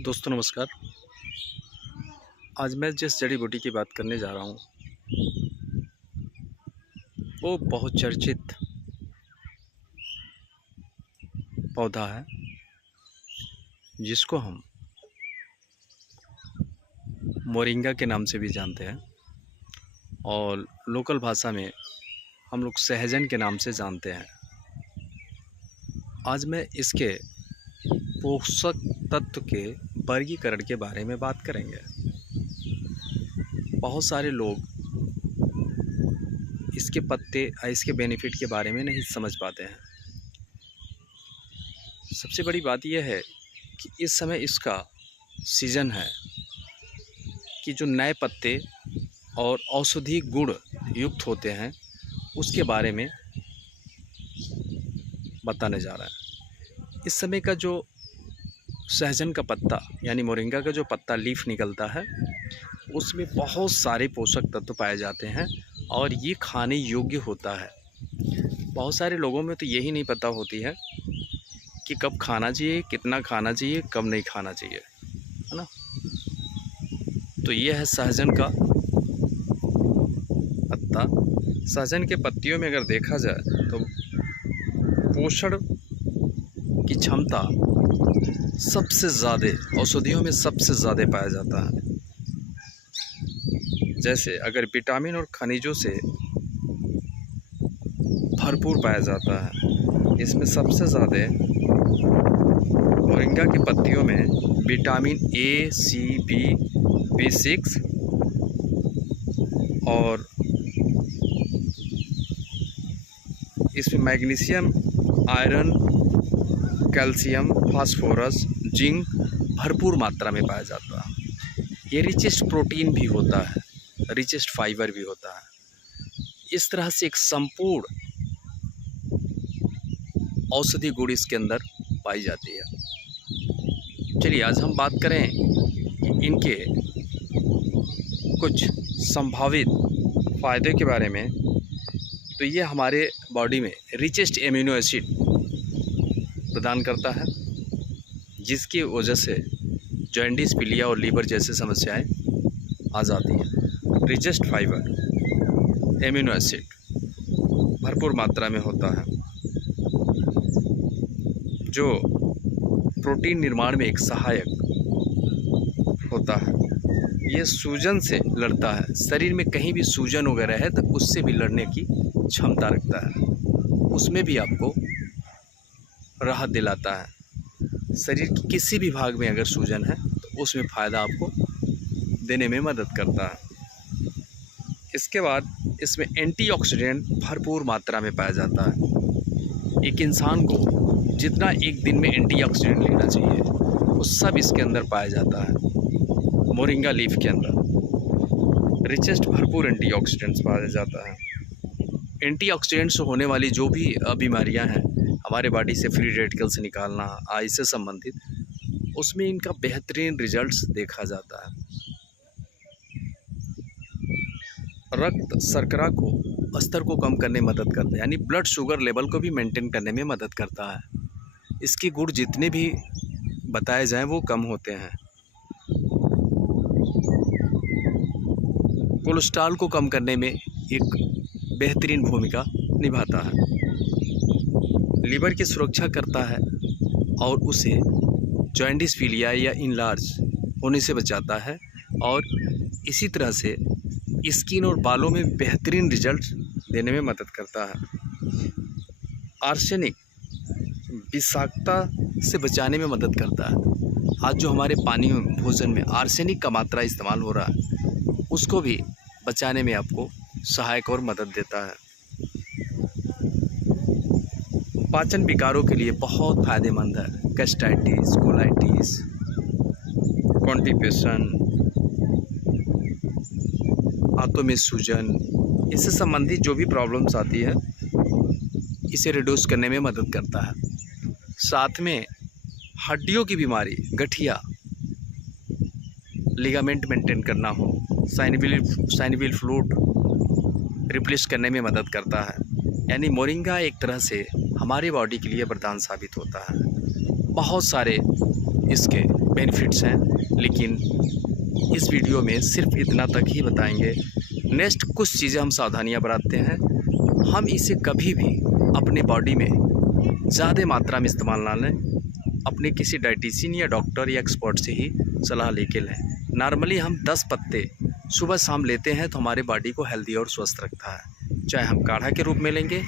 दोस्तों नमस्कार। आज मैं जिस जड़ी बूटी की बात करने जा रहा हूँ वो बहुत चर्चित पौधा है, जिसको हम मोरिंगा के नाम से भी जानते हैं और लोकल भाषा में हम लोग सहजन के नाम से जानते हैं। आज मैं इसके पोषक तत्व के वर्गीकरण के बारे में बात करेंगे। बहुत सारे लोग इसके पत्ते इसके बेनिफिट के बारे में नहीं समझ पाते हैं। सबसे बड़ी बात यह है कि इस समय इसका सीज़न है कि जो नए पत्ते और औषधि गुण युक्त होते हैं उसके बारे में बताने जा रहा है। इस समय का जो सहजन का पत्ता यानी मोरिंगा का जो पत्ता लीफ निकलता है उसमें बहुत सारे पोषक तत्व पाए जाते हैं और ये खाने योग्य होता है। बहुत सारे लोगों में तो यही नहीं पता होती है कि कब खाना चाहिए, कितना खाना चाहिए, कब नहीं खाना चाहिए, है ना। तो ये है सहजन का पत्ता। सहजन के पत्तियों में अगर देखा जाए तो पोषण की क्षमता सबसे ज़्यादा औषधियों में सबसे ज़्यादा पाया जाता है। जैसे अगर विटामिन और खनिजों से भरपूर पाया जाता है, इसमें सबसे ज़्यादा मोरिंगा की पत्तियों में vitamin A, C, B, B6 और इसमें magnesium, iron, calcium, phosphorus, zinc भरपूर मात्रा में पाया जाता है। ये रिचेस्ट प्रोटीन भी होता है, रिचेस्ट फाइबर भी होता है। इस तरह से एक संपूर्ण औषधि गुण इसके अंदर पाई जाती है। चलिए आज हम बात करें कि इनके कुछ संभावित फ़ायदे के बारे में। तो ये हमारे बॉडी में रिचेस्ट एमिनो एसिड प्रदान करता है, जिसकी वजह से जॉन्डिस, पीलिया और लीवर जैसे समस्याएं आ जाती हैं। रिचेस्ट फाइबर, एमिनो एसिड भरपूर मात्रा में होता है, जो प्रोटीन निर्माण में एक सहायक होता है। ये सूजन से लड़ता है। शरीर में कहीं भी सूजन वगैरह है तो उससे भी लड़ने की क्षमता रखता है, उसमें भी आपको राहत दिलाता है। शरीर के किसी भी भाग में अगर सूजन है तो उसमें फ़ायदा आपको देने में मदद करता है। इसके बाद इसमें एंटीऑक्सीडेंट भरपूर मात्रा में पाया जाता है। एक इंसान को जितना एक दिन में एंटीऑक्सीडेंट लेना चाहिए वो सब इसके अंदर पाया जाता है। मोरिंगा लीफ के अंदर रिचेस्ट भरपूर एंटीऑक्सीडेंट्स पाया जाता है। एंटीऑक्सीडेंट्स से होने वाली जो भी बीमारियां हैं, हमारे बॉडी से फ्री रेडिकल्स निकालना, आई से संबंधित, उसमें इनका बेहतरीन रिजल्ट्स देखा जाता है। रक्त शर्करा को स्तर को कम करने में मदद करता है, यानी ब्लड शुगर लेवल को भी मेंटेन करने में मदद करता है। इसके गुण जितने भी बताए जाएं वो कम होते हैं। कोलेस्ट्रॉल को कम करने में एक बेहतरीन भूमिका निभाता है। लीवर की सुरक्षा करता है और उसे जॉन्डिस, पीलिया या इनलार्ज होने से बचाता है। और इसी तरह से स्किन और बालों में बेहतरीन रिजल्ट देने में मदद करता है। आर्सेनिक विषाक्तता से बचाने में मदद करता है। आज जो हमारे पानी में, भोजन में आर्सेनिक का मात्रा इस्तेमाल हो रहा है, उसको भी बचाने में आपको सहायक और मदद देता है। पाचन विकारों के लिए बहुत फायदेमंद है। गैस्ट्राइटिस, कोलाइटिस, कॉन्स्टिपेशन, आंतों में सूजन, इससे संबंधित जो भी प्रॉब्लम्स आती है इसे रिड्यूस करने में मदद करता है। साथ में हड्डियों की बीमारी, गठिया, लिगामेंट मेंटेन करना हो, साइनोवियल फ्लूइड रिप्लेस करने में मदद करता है। यानी मोरिंगा एक तरह से हमारे बॉडी के लिए वरदान साबित होता है। बहुत सारे इसके बेनिफिट्स हैं, लेकिन इस वीडियो में सिर्फ इतना तक ही बताएंगे। नेक्स्ट कुछ चीज़ें हम सावधानियां बरतते हैं। हम इसे कभी भी अपने बॉडी में ज़्यादा मात्रा में इस्तेमाल ना लें, अपने किसी डाइटिशियन या डॉक्टर या एक्सपर्ट से ही सलाह लेके लें। नॉर्मली हम 10 पत्ते सुबह शाम लेते हैं तो हमारे बॉडी को हेल्दी और स्वस्थ रखता है। चाहे हम काढ़ा के रूप में लेंगे